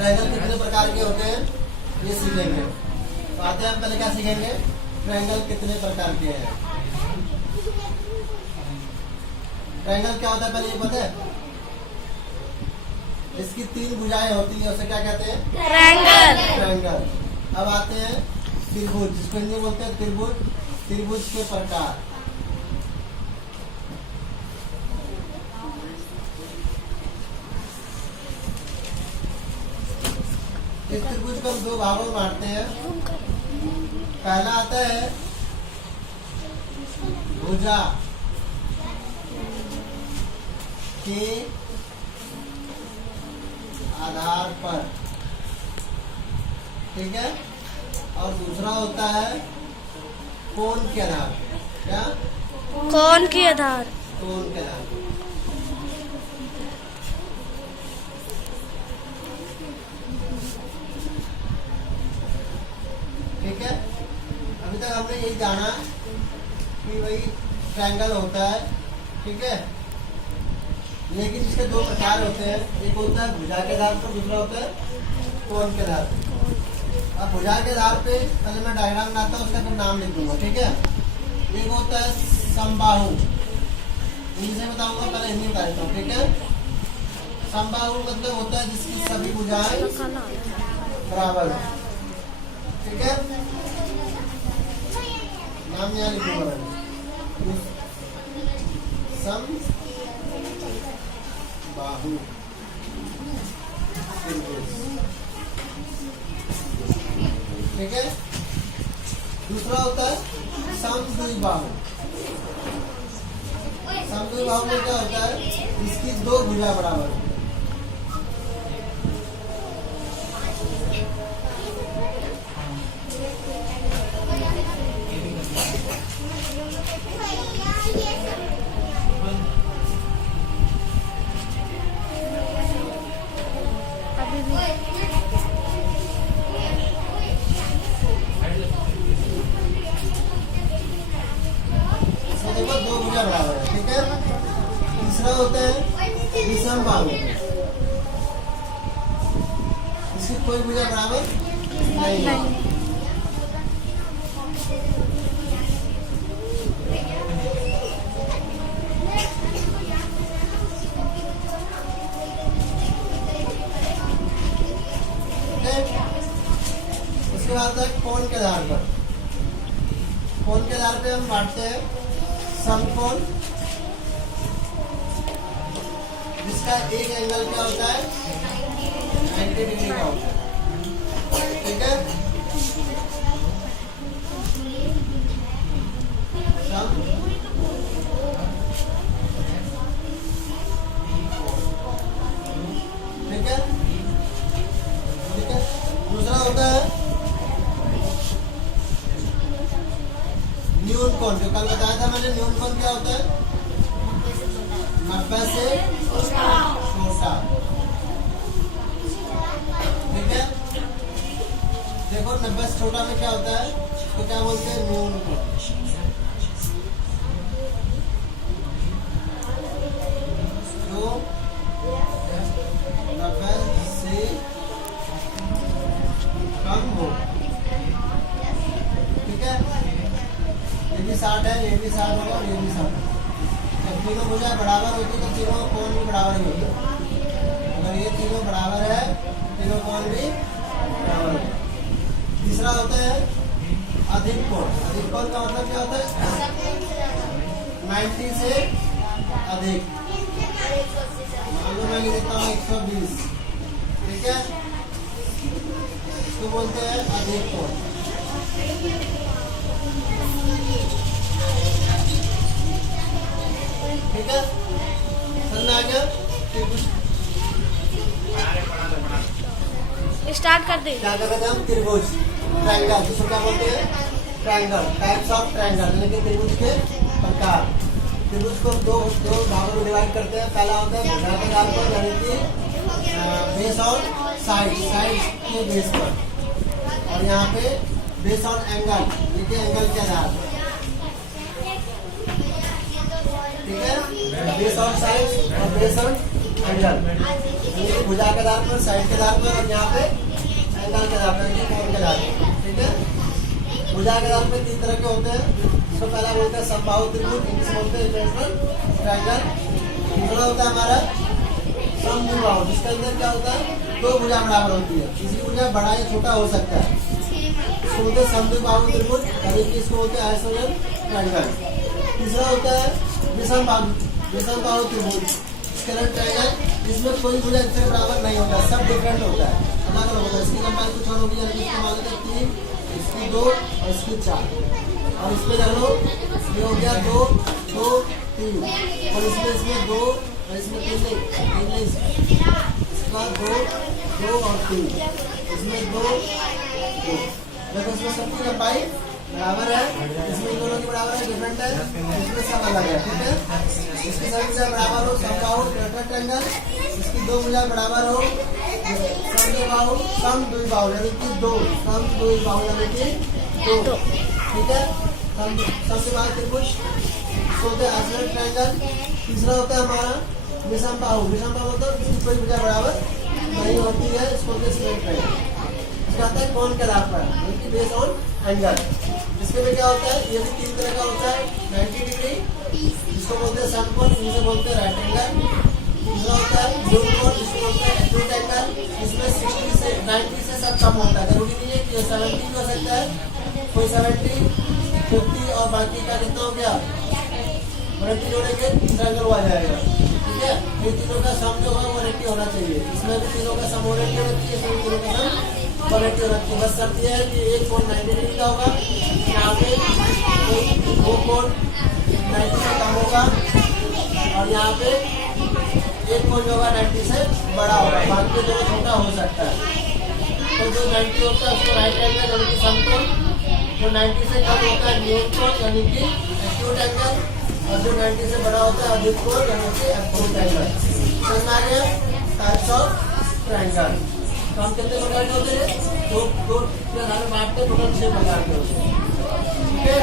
Triangle कितने प्रकार के होते हैं ये सीखेंगे। तो आते हैं हम पहले क्या सीखेंगे, ट्रायंगल कितने प्रकार के हैं। ट्रायंगल क्या होता है पहले ये पता है? इसकी 3 भुजाएं होती है, उसे क्या कहते हैं? ट्रायंगल। ट्रायंगल। अब आते हैं त्रिभुज, जिसको हिंदी में बोलते हैं त्रिभुज। त्रिभुज के प्रकार। इस त्रिभुज को हम 2 भागों में बांटते हैं। पहला आता है भुजा के आधार पर, ठीक है, और दूसरा होता है कोण के आधार। क्या? कौन के आधार? कोण के आधार। ठीक है, अभी तक हमने यही जाना कि भाई ट्रायंगल होता है, ठीक है, लेकिन इसके 2 प्रकार होते हैं। एक होता है भुजा के आधार पर, दूसरा होता है कोण के आधार पर। अब भुजा के आधार पे पहले मैं डायग्राम बनाता हूँ, उसका फिर नाम लिख दूंगा, ठीक है। एक होता है समबाहु, इंग्लिश में बताऊंगा, पहले हिंदी में बता देता हूँ, ठीक है। समबाहु मतलब होता है जिसकी सभी भुजाएं बराबर हो, ठीक है। नाम यहाँ लिखूंगा मैं, सम बाहु त्रिभुज, ठीक है। दूसरा होता है समद्विबाहु। समद्विबाहु में क्या होता है? इसकी 2 भुजा बराबर हो। देखो 2 भुजा बराबर है, ठीक है। तीसरा होता है विषम बाहु, इसकी कोई भुजा बराबर नहीं है। उसके बाद है कोण के आधार पर। कोण के आधार पे हम बांटते हैं समकोण, जिसका एक एंगल क्या होता है? 90 डिग्री का होता है, ठीक है। सम ठीक है, ठीक है। दूसरा होता है न्यून कोण, जो कल बताया था मैंने। न्यून कोण क्या होता है? 90 से छोटा, ठीक है। देखो 90 से छोटा में क्या होता है, तो क्या बोलते हैं? न्यून कोण। जो 90 से कम हो, ठीक है। ये भी 60 है, ये भी 60 होगा और ये भी 60 है। जब तीनों भुजा बराबर होती है तो तीनों कोण भी बराबर ही होते हैं। अगर ये तीनों बराबर है, तीनों कोण भी बराबर है। तीसरा होता है अधिक कोण। अधिक कोण का मतलब क्या होता है? 90 से अधिक। मान लो मैं लिख देता हूँ 120, ठीक है, इसको बोलते हैं अधिक कोण। ठीक है, समझ में आ गया? स्टार्ट कर दे। क्या कहते हैं हम? त्रिभुज, ट्रायंगल, जिसको क्या बोलते हैं? ट्रायंगल, टाइप्स ऑफ ट्रायंगल, यानी कि त्रिभुज के प्रकार। त्रिभुज को दो भागों में डिवाइड करते हैं। पहला होता है भुजा के आधार पर, यानी कि बेस और साइड के बेस पर, और यहाँ पे बेस ऑन एंगल, देखिए एंगल के आधार पर, ठीक है, बेस ऑन साइड और बेस ऑन एंगल, भुजा के आधार पर, साइड के आधार पर, और यहाँ पे एंगल के आधार पर, कोण के आधार पर, ठीक है। भुजा के आधार पर 3 तरह के होते हैं। इसको पहला बोलते हैं समबाहु त्रिभुज, इंग्लिश बोलते हैं इक्वेशनल ट्रायंगल। दूसरा होता है हमारा समद्विबाहु, जिसके अंदर क्या होता है, 2 भुजा बराबर होती है, किसी भुजा बड़ा या छोटा हो सकता है, इसको बोलते हैं समद्विबाहु त्रिभुज, यानी कि इसको बोलते हैं आइसोसेलेस ट्रायंगल। तीसरा होता है विषमबाहु त्रिभुज, स्केलर ट्रायंगल, जिसमें कोई भुजा इससे बराबर नहीं होता, सब डिफरेंट होता है, अलग अलग होता है। इसकी लंबाई कुछ और होगी, यानी कि इसको मान लेते हैं 3, इसकी 2 और इसकी 4, और इसमें देख लो ये हो गया 2, 2, 3, और इसमें 2 और इसमें 3 नहीं, इसका 2, 2 और 3, इसमें 2, 2। देखो इसमें सबकी लंबाई बराबर है, इसमें इन दोनों की बराबर है, डिफरेंट है, इसमें सब अलग है, ठीक है। इसकी सभी भुजा बराबर हो, समबाहु ट्रायंगल, इसकी 2 भुजा बराबर हो, समद्विबाहु यानी कि 2, समद्विबाहु यानी कि 2, ठीक है। समद्विबाहु त्रिभुज होता है आइसोसेलेस ट्रायंगल। तीसरा होता है हमारा विषमबाहु, विषमबाहु मतलब इसकी कोई भुजा बराबर नहीं होती है, इसको स्क्वायर ट्रायंगल। इसका आता है कोण के आधार पर, यानी कि बेस्ड ऑन एंगल। इसके में क्या होता है, ये भी 3 तरह का होता है, 90 डिग्री, जिसको बोलते हैं समकोण, इसे बोलते हैं राइट एंगल। दूसरा होता है ध्रुव कोण, जिसको बोलते हैं एक्यूट एंगल, इसमें 60 से 90 से सब कम होता है, जरूरी नहीं है कि 70 भी हो सकता है, कोई 70, 50 और बाकी का कितना हो गया 180 जोड़ेंगे, तीसरा एंगल हो जाएगा, ठीक है। ये तीनों का सम जो है 180 होना चाहिए, इसमें भी तीनों का सम 180 होना चाहिए, इसमें भी तीनों का सम 180 होना चाहिए। बस शर्त यह है कि एक कोण 90 डिग्री का होगा, यहाँ पे वो कोण 90 से कम होगा, और यहाँ पे एक कोण जो होगा 90 से बड़ा होगा, बाकी दोनों छोटा हो सकता है। तो जो 90 होता है उसको राइट एंगल यानी कि समकोण, जो 90 से कम होता है न्यून कोण यानी कि एक्यूट एंगल, और जो 90 से बड़ा होता है अधिक कोण यानी कि एक्यूट एंगल। समझ आ गया टाइप्स ऑफ ट्रायंगल। तो हम कितने प्रकार के होते हैं, दो बांटते, टोटल 6 प्रकार के होते हैं, ठीक है।